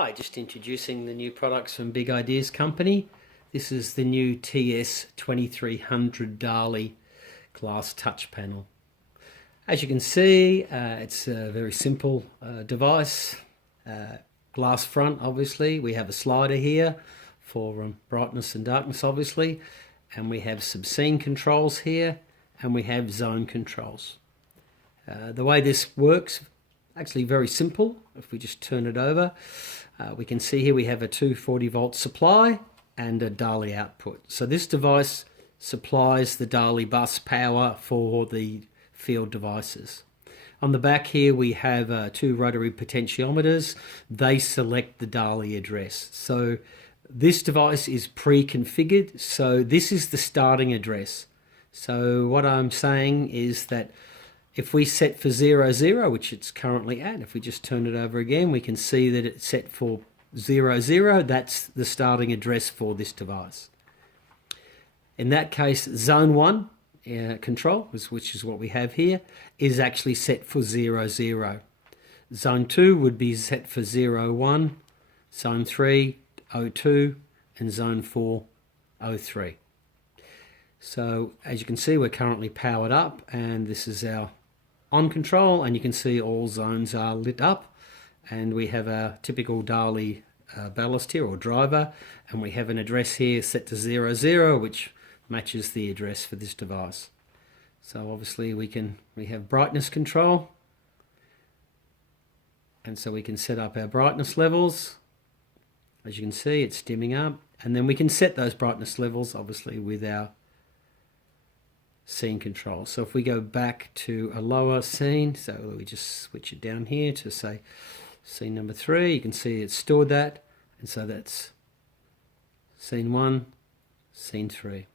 Hi, just introducing the new products from Big Ideas Company. This is the new TS2300 DALI glass touch panel. As you can see, it's a very simple device. Glass front, obviously. We have a slider here for brightness and darkness, obviously. And we have some scene controls here, and we have zone controls. The way this works, actually very simple. If we just turn it over, we can see here we have a 240 volt supply and a DALI output. So this device supplies the DALI bus power for the field devices. On the back here we have two rotary potentiometers. They select the DALI address. So this device is pre-configured, so this is the starting address. So what I'm saying is that if we set for 00, which it's currently at, if we just turn it over again, we can see that it's set for 00. That's the starting address for this device. In that case, zone 1 control, which is what we have here, is actually set for 00. Zone 2 would be set for 01, zone 3, 02, and zone 4, 03. So as you can see, we're currently powered up, and this is our on control, and you can see all zones are lit up, and we have our typical DALI ballast here, or driver, and we have an address here set to 00, which matches the address for this device. So obviously we have brightness control, and so we can set up our brightness levels. As you can see, it's dimming up, and then we can set those brightness levels obviously with our scene control. So if we go back to a lower scene, so we just switch it down here to say scene number 3, you can see it's stored that, and so that's scene 1, scene 3.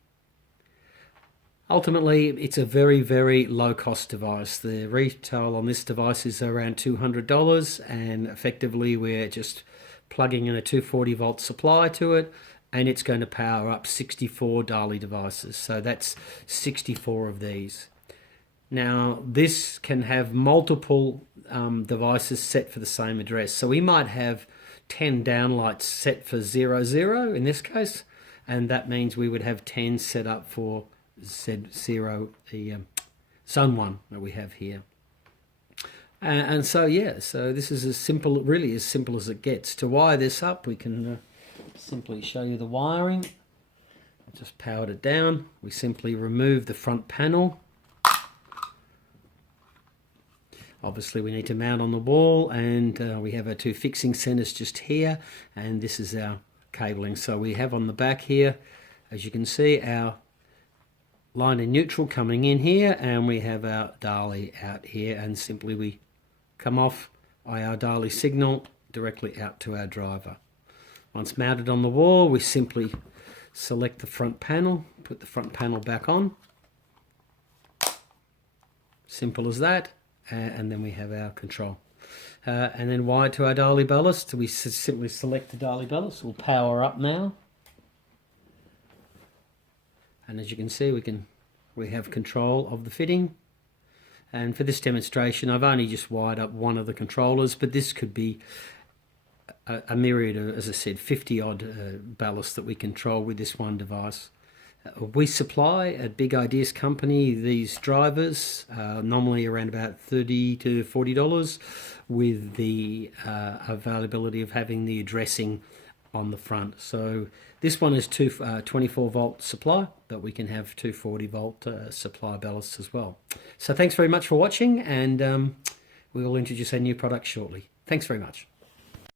Ultimately, it's a very, very low cost device. The retail on this device is around $200, and effectively we're just plugging in a 240 volt supply to it, and it's going to power up 64 DALI devices. So that's 64 of these. Now this can have multiple devices set for the same address. So we might have 10 downlights set for 00 in this case, and that means we would have 10 set up for Z0, the zone 1 that we have here. And so yeah, so this is as simple, really as simple as it gets. To wire this up, we can simply show you the wiring. I just powered it down. We simply remove the front panel. Obviously we need to mount on the wall, and we have our two fixing centers just here, and this is our cabling. So we have on the back here, as you can see, our line and neutral coming in here, and we have our DALI out here, and simply we come off our DALI signal directly out to our driver. Once mounted on the wall, we simply select the front panel, put the front panel back on. Simple as that, and then we have our control. And then wired to our DALI ballast, we simply select the DALI ballast. We'll power up now. And as you can see, we have control of the fitting. And for this demonstration, I've only just wired up one of the controllers, but this could be a myriad of, as I said, 50 odd ballasts that we control with this one device. We supply at Big Ideas Company these drivers, normally around about $30 to $40, with the availability of having the addressing on the front. So this one is 24 volt supply, but we can have 240 volt supply ballasts as well. So thanks very much for watching, and we will introduce our new product shortly. Thanks very much.